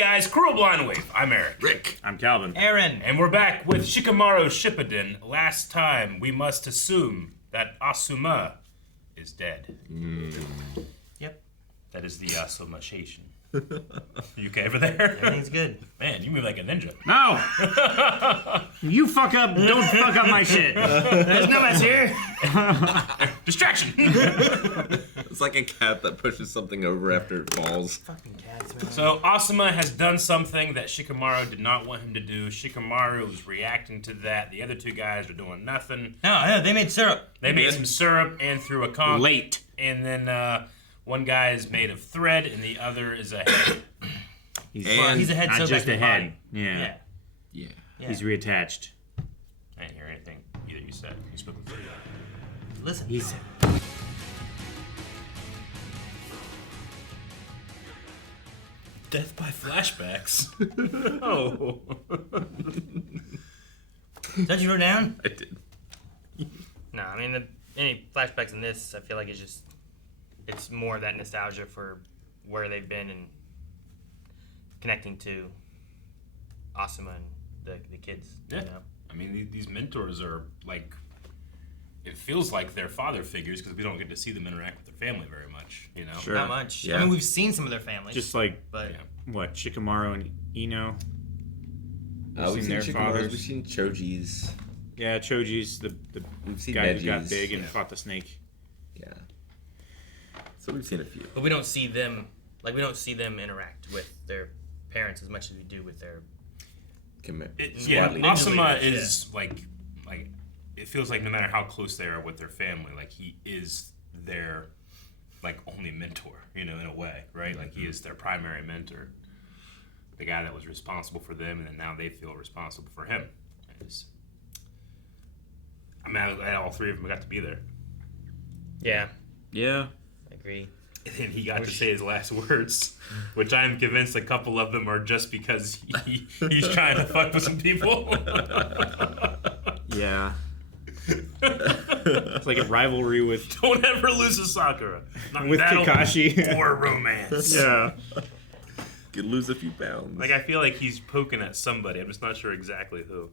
guys, Cruel Blind Wave. I'm Eric. Rick. I'm Calvin. Aaron. And we're back with Shikamaru Shippuden. Last time, we must assume that Asuma is dead. Yep. That is the Asumation. You okay over there? Everything's good. Man, you move like a ninja. No! You fuck up. Don't fuck up my shit. There's no mess here. Distraction! It's like a cat that pushes something over after it falls. Fucking cats, man. So, Asuma has done something that Shikamaru did not want him to do. Shikamaru was reacting to that. The other two guys are doing nothing. No, they made syrup. They made some syrup and threw a conch. Late. And then one guy is made of thread and the other is a head. He's a head not so just back a in the head. body. Yeah. Yeah. He's reattached. I didn't hear anything either you said. You spoke with Listen. He's... Death by flashbacks. Oh. Is that you wrote down? I did. No, I mean, any flashbacks in this, I feel like it's more of that nostalgia for where they've been and connecting to Asuma and the kids. Yeah. You know? I mean, these mentors are like, it feels like they're father figures because we don't get to see them interact with their family very much, you know? Sure. Not much. Yeah. I mean, we've seen some of their families. Just like, but what, Shikamaru and Ino? We've seen seen their Shikamaru's, fathers. we've seen Choji's. Yeah, Choji's the We've seen guy who got Neji's. big and fought the snake. Yeah. So we've seen a few. But we don't see them interact with their parents as much as we do with their. Yeah, Squad Asuma leaders. is like, it feels like no matter how close they are with their family, like he is their, like, only mentor, you know, in a way, right? Like he is their primary mentor. The guy that was responsible for them, and then now they feel responsible for him. I mean, all three of them got to be there. Yeah, Yeah. I agree. And he got to say his last words, which I'm convinced a couple of them are just because he's trying to fuck with some people. Yeah. It's like a rivalry with Don't ever lose a Sakura. Not with battle Kakashi. or romance. Yeah. Could lose a few pounds. Like, I feel like he's poking at somebody. I'm just not sure exactly who.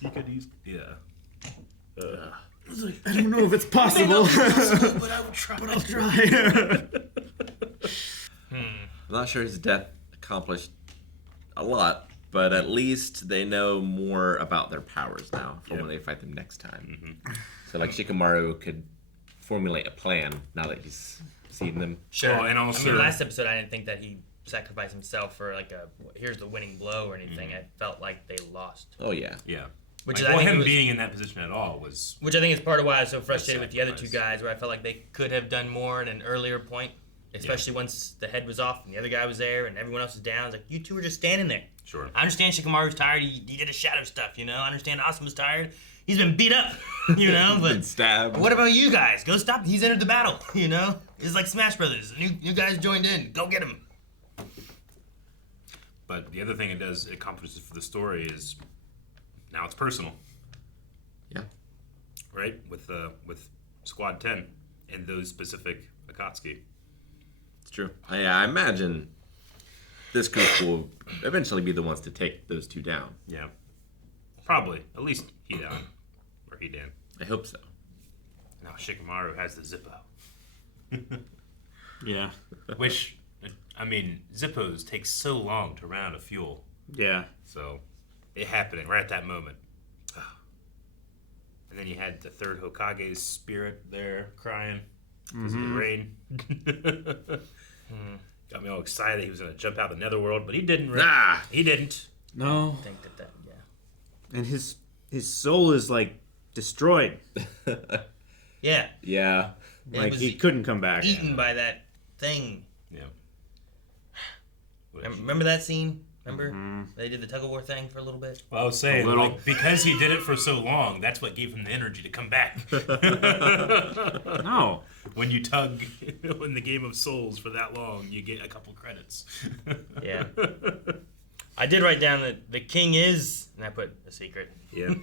He could use... Yeah. I don't know if it's possible. But I would try. I'll try. I'm not sure his death accomplished a lot, but at least they know more about their powers now for when they fight them next time. So, like, Shikamaru could formulate a plan now that he's seen them. Sure. Well, and also- I mean, last episode I didn't think that he sacrificed himself for like here's the winning blow or anything. I felt like they lost. Oh, yeah. Yeah. Which Like, is, I think him was, being in that position at all was... Which I think is part of why I was so frustrated with the other two sacrifice. guys, where I felt like they could have done more at an earlier point, especially once the head was off and the other guy was there and everyone else was down. It's like, you two were just standing there. Sure. I understand Shikamaru's tired. He did his shadow stuff, you know. I understand Asuma's tired. He's been beat up, you know. Been But stabbed. what about you guys? Go stop. He's entered the battle, you know. It's like Smash Brothers. New guys joined in. Go get him. But the other thing it accomplishes for the story is now it's personal. Yeah. Right? With Squad 10 and those specific Akatsuki. It's true. I imagine this group will eventually be the ones to take those two down. Yeah. Probably. At least he down. Or he Dan. I hope so. Now Shikamaru has the Zippo. Yeah. Which, I mean, Zippos take so long to run out of fuel. Yeah. So, it happening right at that moment. And then you had the third Hokage's spirit there crying because of the rain. Got me all excited he was going to jump out the netherworld, but he didn't. Nah! He didn't. No. I think that yeah. And his soul is like destroyed. Yeah. Yeah. It Like was he couldn't come back. eaten by that thing. Yeah. Remember that scene? Remember? They did the tug-of-war thing for a little bit? Well, I was saying, A little. like, because he did it for so long, that's what gave him the energy to come back. No. When you tug in the Game of Souls for that long, you get a couple credits. Yeah. I did write down that the king is, and I put a secret. Yeah.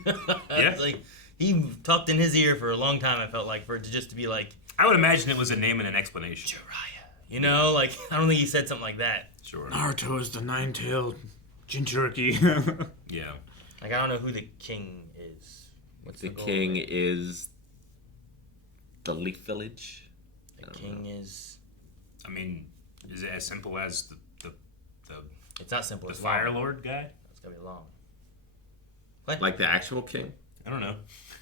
It's like, he talked in his ear for a long time, I felt like, for it to just to be like, I would imagine it was a name and an explanation. Jiraiya, You know, like I don't think he said something like that. Sure. Naruto is the nine-tailed Jinchuriki. Yeah. Like I don't know who the king is. What's The goal king there? is the Leaf Village. The king is. I mean, is it as simple as the It's not simple. the It's Fire long. Lord guy? It's gonna be long. Like the actual king? I don't know.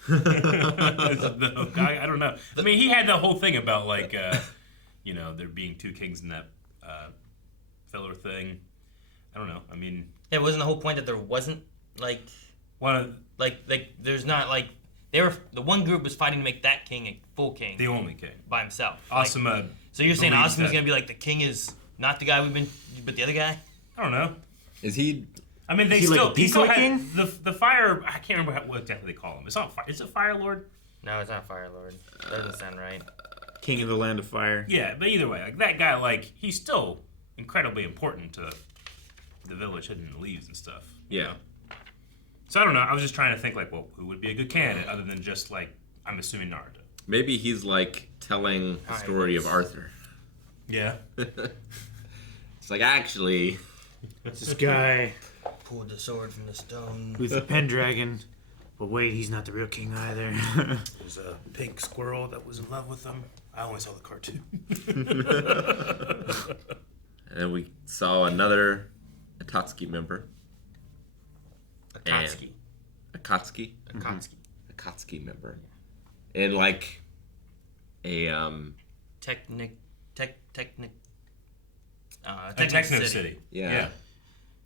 The guy, I don't know. I mean, he had the whole thing about like, you know, there being two kings in that filler thing. I don't know. I mean, Yeah, wasn't the whole point that there wasn't like one of there's not like they were the one group was fighting to make that king a full king the only king. by himself. Like, Asuma. so you're saying believes Asuma's that- gonna be like the king is not the guy we've been, but the other guy? I don't know. Is he? I mean, they Is he like still a he still decoy had king? the fire. I can't remember what exactly they call him. It's not. Is it Fire Lord? No, it's not Fire Lord. That doesn't sound right. King of the Land of Fire. Yeah, but either way, like that guy, like he's still incredibly important to the village hidden in the leaves and stuff. you Yeah. know? So I don't know. I was just trying to think like, well, who would be a good candidate other than just like I'm assuming Naruto. Maybe he's like telling the Alright, story of let's- Arthur. Yeah. It's like, actually, This guy Pulled the sword from the stone. who's the Pendragon. But wait, he's not the real king either. There's a pink squirrel that was in love with him. I only saw the cartoon. and then we saw another Akatsuki member. Akatsuki. Akatsuki? Akatsuki. Akatsuki member. And like a Technic. Techno City. Yeah.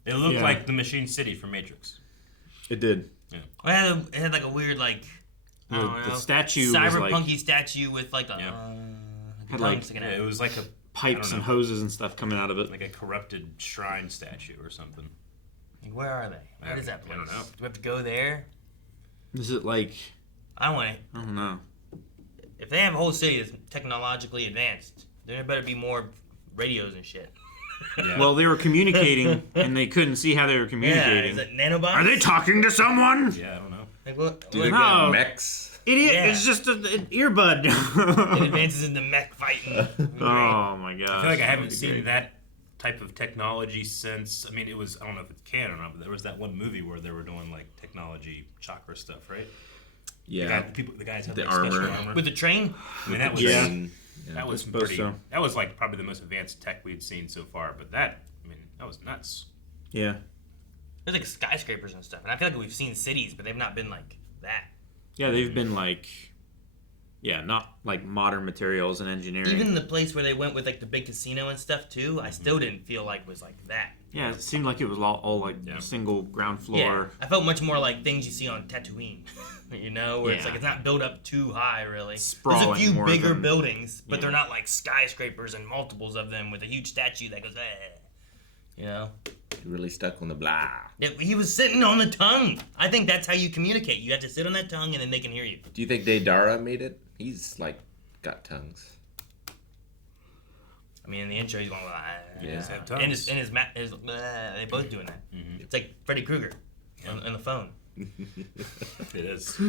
It looked Yeah. like the Machine City from Matrix. It did. It had like a weird like I don't The know, statue was like cyberpunky statue with like a Yeah. Had, tongue like- sticking Yeah, out. it was like a pipes I and don't know, hoses and stuff coming out of it. like a corrupted shrine statue or something. Like, where are they? What is that I place? don't know. Do we have to go there? Is it like, I want to. I don't know. If they have a whole city that's technologically advanced, then there better be more radios and shit. Yeah. Well, they were communicating and they couldn't see how they were Yeah, communicating. is it nanobots? Are they talking to someone? yeah, I don't know. Like what? Do they Like, No. got mechs? Idiot! Yeah. It's just an earbud. it advances into mech fighting. Oh my god! I feel like I haven't seen that type of technology since. I mean, it was I don't know if it's canon or not, but there was that one movie where they were doing like technology chakra stuff, right? Yeah. The guys had The like, special armor. armor. With the train? I mean, that was Yeah. that was suppose pretty. so. That was like probably the most advanced tech we'd seen so far. But that, I mean, that was nuts. Yeah, There's like skyscrapers and stuff. And I feel like we've seen cities, but they've not been like that. yeah, they've been like, yeah, not like modern materials and engineering. Even the place where they went with like the big casino and stuff too, I still didn't feel like was like that. yeah, it seemed like it was all like Yeah. single ground Yeah, floor. I felt much more like things you see on Tatooine, you know, where it's Yeah. like it's not built up too high really. There's a Sprawling few more bigger than- buildings, but yeah. they're not like skyscrapers and multiples of them with a huge statue that goes, you know. You really stuck on the blah. Yeah, he was sitting on the tongue. I think that's how you communicate. You have to sit on that tongue, and then they can hear you. Do you think Deidara made it? He's like got tongues. I mean, in the intro, he's going, Yeah. He's had and his, tongues. and his, they both doing that. Mm-hmm. It's like Freddy Krueger on the phone. It is.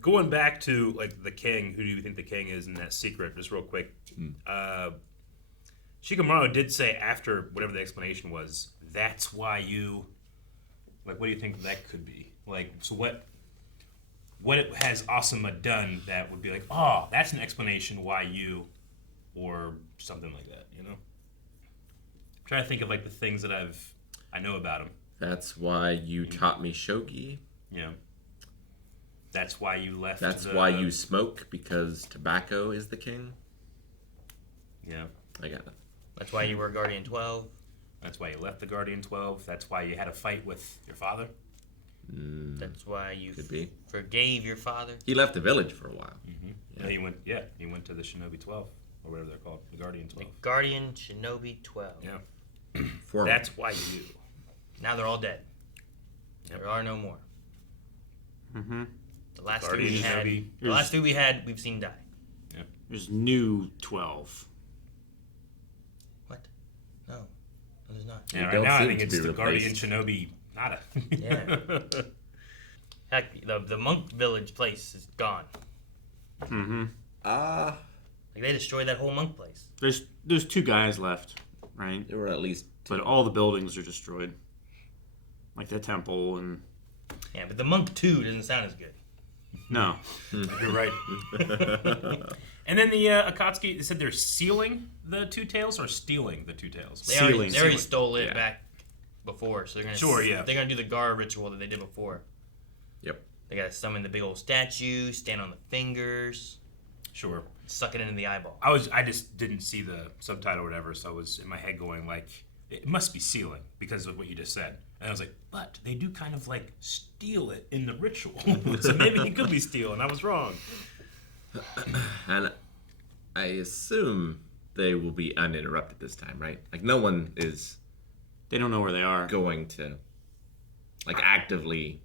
Going back to like the king, who do you think the king is in that secret? Just real quick. Shikamaru did say after whatever the explanation was, that's why you. Like, what do you think that could be? Like, so what has Asuma done that would be like, oh, that's an explanation why you, or something like that, you know? I'm trying to think of like the things that I know about him. That's why you taught me shogi. Yeah. That's why you left. That's why you smoke, because tobacco is the king. Yeah. I got it. That's why you were Guardian 12. That's why you left the Guardian 12. That's why you had a fight with your father. That's why you Could be. forgave your father. He left the village for a while. Yeah. He went. Yeah. He went to the Shinobi 12 or whatever they're called, the Guardian 12. Guardian Shinobi 12. Yeah. For That's why you. Now they're all dead. There are no more. Mm-hmm. The last Guardian three we had. Shinobi. The last three we had, we've seen die. There's new 12. What? No, there's not. Yeah. Right don't now, I seem think to it's be the Guardian replaced. Shinobi. Nada. Yeah. Heck, the monk village place is gone. Mm-hmm. Ah, Like, they destroyed that whole monk place. There's 2 guys left, right? There were at least 2. But all the buildings are destroyed. Like the temple and... Yeah, but the monk 2 doesn't sound as good. No. You're right. And then the Akatsuki, they said they're sealing the 2 tails or stealing the 2 tails? They already Sealing. stole it Yeah. back before, so they're gonna they're gonna do the Gar ritual that they did before. Yep. They gotta summon the big old statue, stand on the fingers, Sure. suck it into the eyeball. I just didn't see the subtitle or whatever, so I was in my head going like, it must be sealing because of what you just said. And I was like, but they do kind of like steal it in the ritual. So maybe it could be stealing. I was wrong. And I assume they will be uninterrupted this time, right? Like no one is They don't know where they are. going to like actively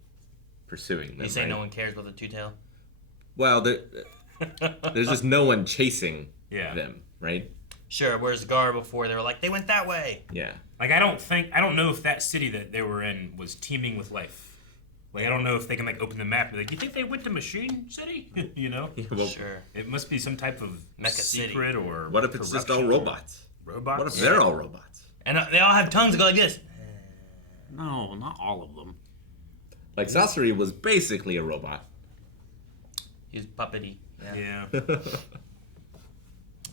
pursuing them. You say right? no one cares about the 2-tail? Well, there's just no one chasing Yeah. them, right? Sure, whereas Gar before, they were like, they went that way. Yeah. Like I don't know if that city that they were in was teeming with life. Like I don't know if they can like open the map and be like, you think they went to Machine City? You know? Yeah, well, Sure. It must be some type of Mecha City. secret or what if it's just all corruption. robots? Robots? What if they're all robots? And they all have tongues that go like this. No, not all of them. Like Sasori was basically a robot. He was puppety. Yeah. Yeah.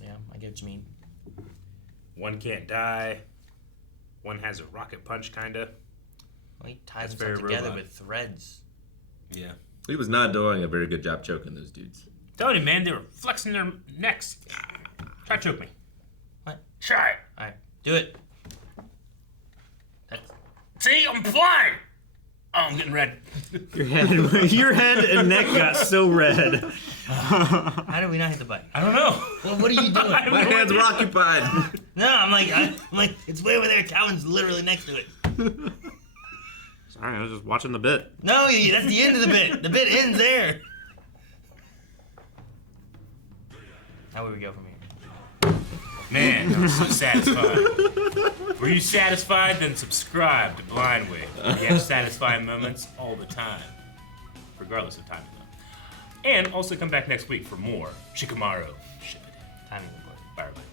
Yeah, I get what you mean. One can't die. One has a rocket punch, kinda. Well, he ties That's himself very together robot. with threads. Yeah. He was not doing a very good job choking those dudes. Telling you, man, they were flexing their necks. Try to choke me. What? Try it. Alright, do it. That's... See, I'm flying. Oh, I'm getting red. Your head and neck got so red. How did we not hit the button? I don't know. Well, what are you doing? My hands were occupied. No, I'm like, it's way over there. Calvin's literally next to it. Sorry, I was just watching the bit. No, that's the end of the bit. The bit ends there. How would we go from here? Man, I'm so satisfied. Were you satisfied? Then subscribe to Blind Way. We have satisfying moments all the time, regardless of time zone. And also come back next week for more Shikamaru Shippuden. Timing important. Bye, everybody.